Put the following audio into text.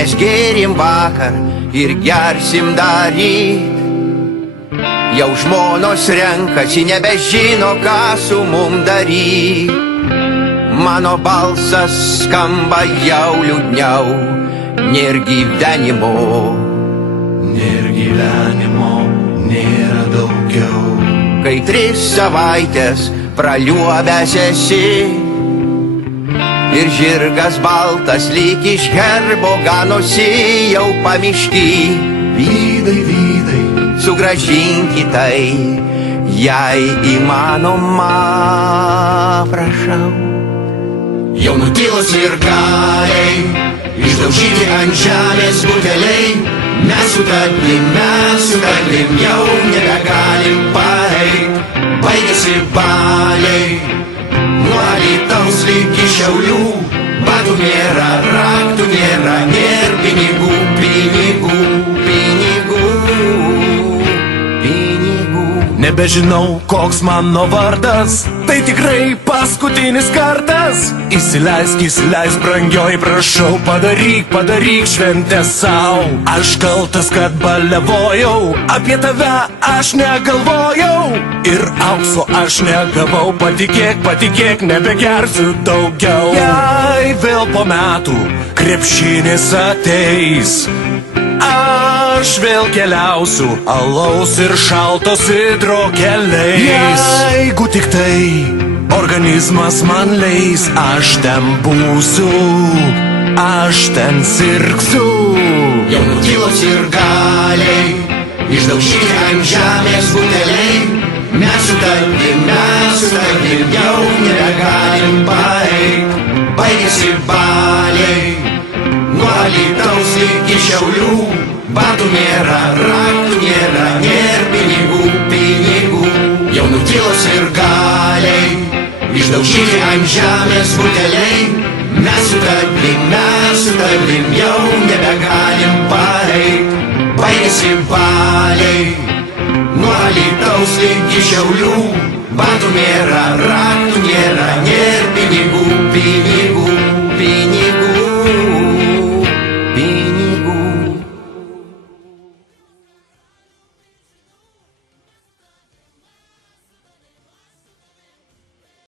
Mes gėrim vakar ir gersim dar ryt. Jau žmonos renkasi, nebežino, ką su mum daryt. Mano balsas skamba jau liūdniau, nėr gyvenimo. Nėr gyvenimo, nėra daugiau. Kai 3 savaitės praliuobęs esi ir žirgas baltas lyg iš herbo ganosi jau pamišky. Vydai, vydai, sugrąžinkit tai, jei įmanoma, prašau. jau nutilo sirgaliai, išdaužyti ant žemės buteliai. Mes su tavim jau nebegalim paeit. Baigėsi baliai, nuo Alytaus ligi Šiaulių. Batų nėra, raktų nėra, nėr pinigų, pinigų, pinigų, pinigų. Nebežinau, koks mano vardas, tai tikrai paskutinis kartas. Įsileisk, brangioji, prašau, padaryk šventę sau. Aš kaltas, kad balevojau, apie tave aš negalvojau. Ir aukso aš negavau, patikėk, nebegersiu daugiau. Jei vėl po metų krepšinis ateis, aš vėl keliausiu alaus ir šalto sidro keliais. Jeigu tik tai organizmas man leis, aš ten būsiu, aš ten sirgsiu. Jau nutilo sirgaliai, išdaužyti ant žemės buteliai. Mes su tavim jau nebegalim paeit. Baigėsi baliai, nuo Alytaus ligi Šiaulių. Batų nėra, raktų nėra, nėr pinigų, pinigų. Jau nutilo sirgaliai, išdaužyti ant žemės buteliai. Mes su tavim jau nebegalim paeit. Baigėsi baliai, nuo Alytaus ligi Šiaulių. Batų nėra, raktų nėra, nėr pinigų.